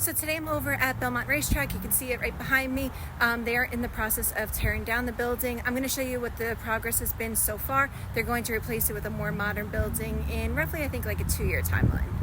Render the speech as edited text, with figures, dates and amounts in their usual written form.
So today I'm over at Belmont Racetrack. You can see it right behind me. They are in the process of tearing down the building. I'm going to show you what the progress has been so far. They're going to replace it with a more modern building in roughly, I think, like a 2-year timeline.